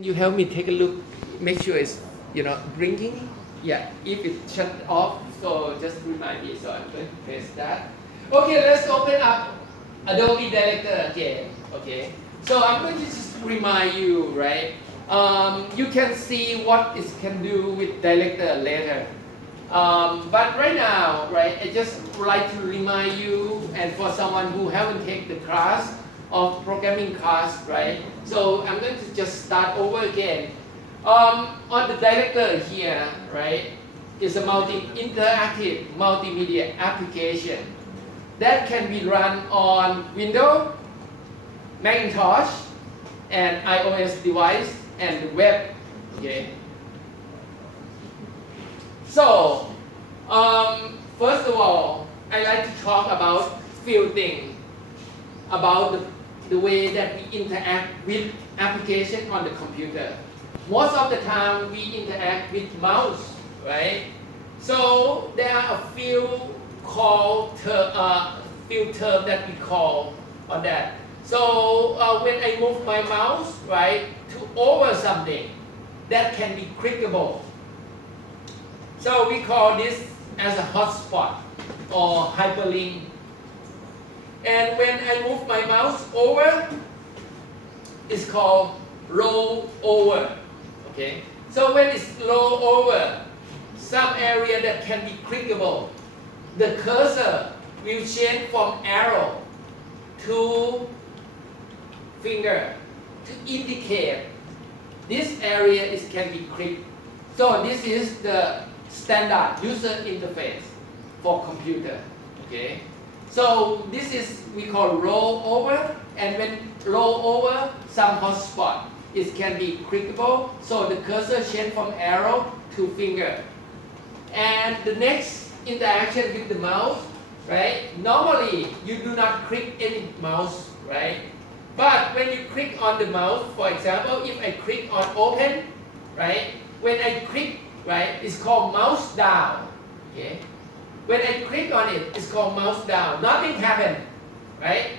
You help me take a look, make sure it's blinking. Yeah, if it shut off, so just remind me. So I'm going to press that. Okay, let's open up Adobe Director again. Okay, so I'm going to just remind you, right? You can see what it can do with Director later. But right now, right, I just would like to remind you, and for someone who haven't taken the class of programming class, right? So I'm going to just start over again. On the director here, right, is a interactive multimedia application that can be run on Windows, Macintosh, and iOS device and the web. Okay. So, first of all, I like to talk about few things about the way that we interact with application on the computer. Most of the time we interact with mouse, right? So there are a few terms that we call on that. So when I move my mouse, right, to over something, that can be clickable. So we call this as a hotspot or hyperlink. And when I move my mouse over, it's called roll over. Okay. So when it's roll over, some area that can be clickable, the cursor will change from arrow to finger to indicate this area can be clicked. So this is the standard user interface for computer. Okay. So this is we call roll over, and when roll over, some hotspot, it can be clickable. So the cursor change from arrow to finger. And the next interaction with the mouse, right? Normally you do not click any mouse, right? But when you click on the mouse, for example, if I click on open, right? When I click, right, it's called mouse down. Okay. When I click on it, it's called mouse down. Nothing happened, right?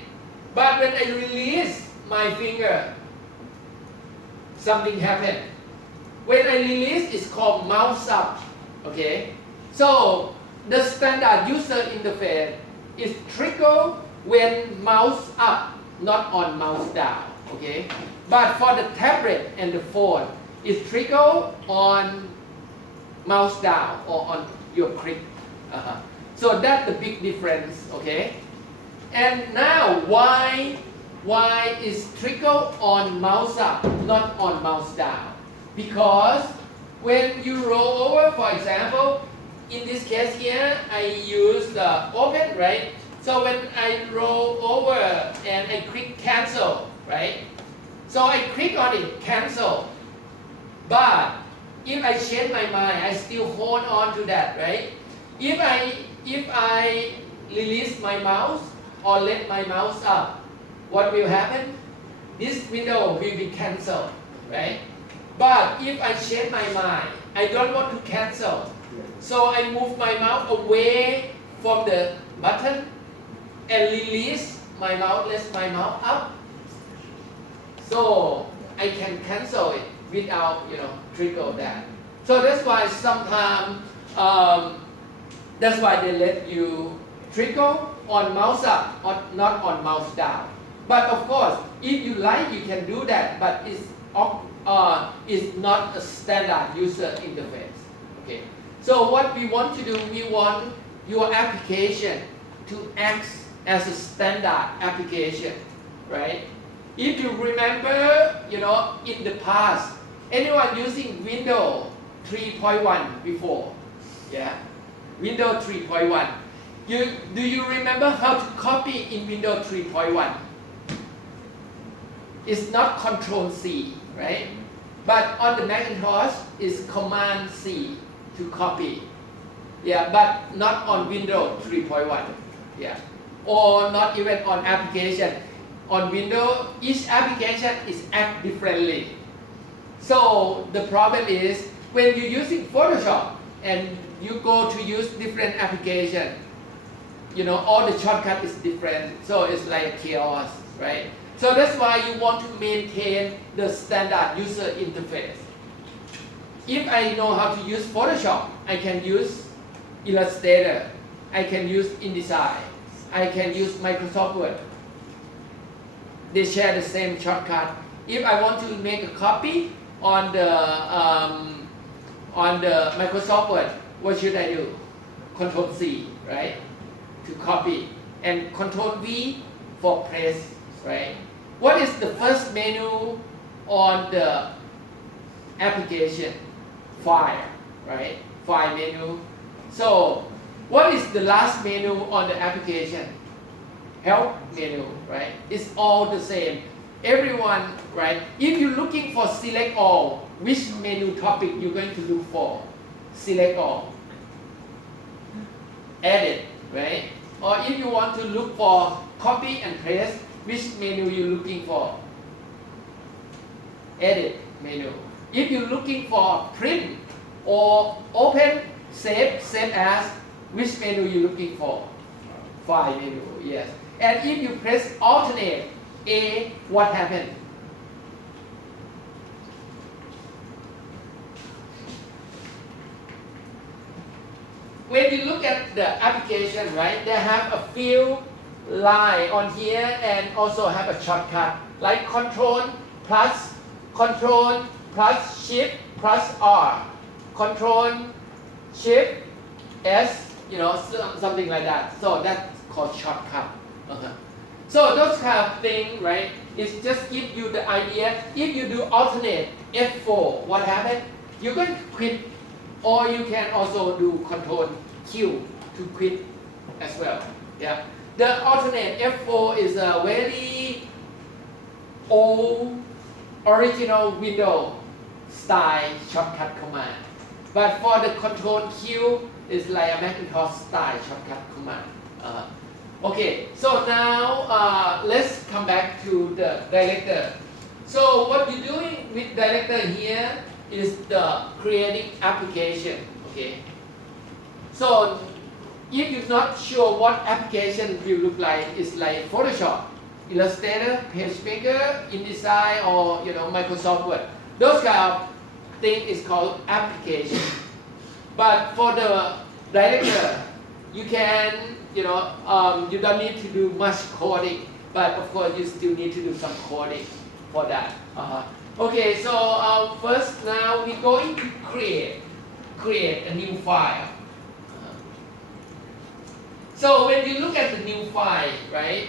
But when I release my finger, something happened. When I release, it's called mouse up. Okay? So the standard user interface is triggered when mouse up, not on mouse down. Okay? But for the tablet and the phone, it's triggered on mouse down or on your click. So that's the big difference, okay? And now why is trigger on mouse up, not on mouse down? Because when you roll over, for example, in this case here, I use the open, right? So when I roll over and I click cancel, right? So I click on it, cancel. But if I change my mind, I still hold on to that, right? If I release my mouse or let my mouse up, what will happen? This window will be cancelled, right? But if I change my mind, I don't want to cancel. So I move my mouse away from the button and release my mouse, let my mouse up. So I can cancel it without, trigger that. So that's why sometimes, that's why they let you trigger on mouse up or not on mouse down. But of course, if you like, you can do that, but it's not a standard user interface. Okay. So what we want to do, we want your application to act as a standard application, right? If you remember, in the past, anyone using Windows 3.1 before? Yeah. Windows 3.1. Do you remember how to copy in Windows 3.1? It's not Control C, right? But on the Macintosh, it's Command C to copy. Yeah, but not on Windows 3.1. Yeah. Or not even on application. On Windows, each application is act differently. So the problem is when you're using Photoshop and you go to use different application, all the shortcut is different, so it's like chaos, right? So that's why you want to maintain the standard user interface. If I know how to use Photoshop, I can use Illustrator, I can use InDesign, I can use Microsoft Word. They share the same shortcut. If I want to make a copy on the Microsoft Word, what should I do? Control C, right, to copy, and Control V for paste, right? What is the first menu on the application? File, right? File menu. So, what is the last menu on the application? Help menu, right? It's all the same. Everyone, right? If you're looking for select all, which menu topic you're going to look for? Select all. Edit, right? Or if you want to look for copy and paste, which menu you're looking for? Edit menu. If you're looking for print or open, save as, which menu you're looking for? File menu, yes. And if you press alternate A, what happened? When you look at the application, right, they have a few lines on here and also have a shortcut like Control plus Shift plus R, Control Shift S, something like that. So that's called shortcut. So those kind of things, right, it just give you the idea. If you do alternate F4, what happens? You can quit, or you can also do Control Q to quit as well. Yeah. The alternate F4 is a very old original Windows style shortcut command. But for the Control Q, it's like a Macintosh style shortcut command. Okay, so now let's come back to the director. So what you're doing with director here is the creating application. Okay. So if you're not sure what application will look like, it's like Photoshop, Illustrator, PageMaker, InDesign, or Microsoft Word. Those kind of thing is called application. But for the director, you can, you don't need to do much coding, but of course you still need to do some coding for that. Okay, so first now we're going to create a new file. So when you look at the new file, right,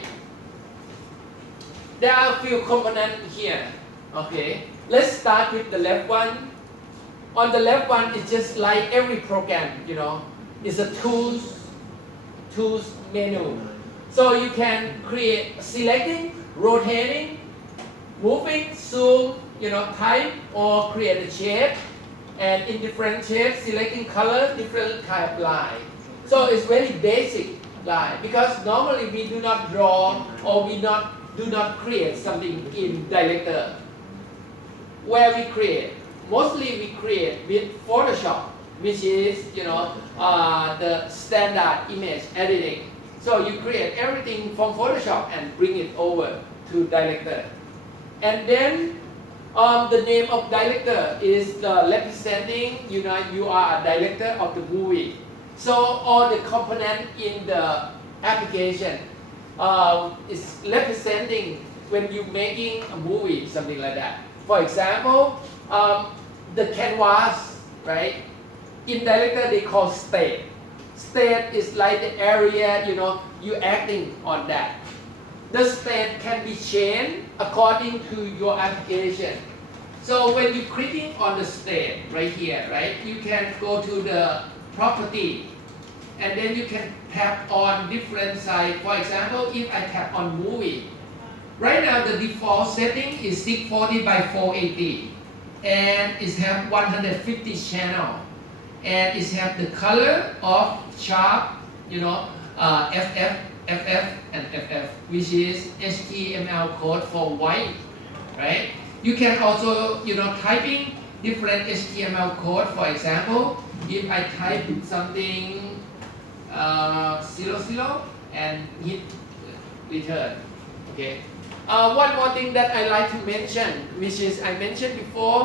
there are a few components here. Okay, let's start with the left one. On the left one, it's just like every program, it's a tools menu. So you can create selecting, rotating, moving, zoom, type, or create a shape, and in different shapes, selecting color, different type of line. So it's very basic line, because normally we do not draw or do not create something in director. Where we create, mostly we create with Photoshop, which is the standard image editing. So you create everything from Photoshop and bring it over to director. And then the name of director is representing you are a director of the movie. So all the component in the application is representing when you're making a movie, something like that. For example, the canvas, right? In director they call state. State is like the area, you acting on that. The state can be changed according to your application. So when you're clicking on the state right here, right, you can go to the property, and then you can tap on different side. For example, if I tap on movie, right now the default setting is 640 by 480, and it has 150 channel, and it has the color of sharp, FF, and FF, which is HTML code for white, right? You can also, typing different HTML code. For example, if I type something 00 and hit return, okay, One more thing that I like to mention, which is I mentioned before,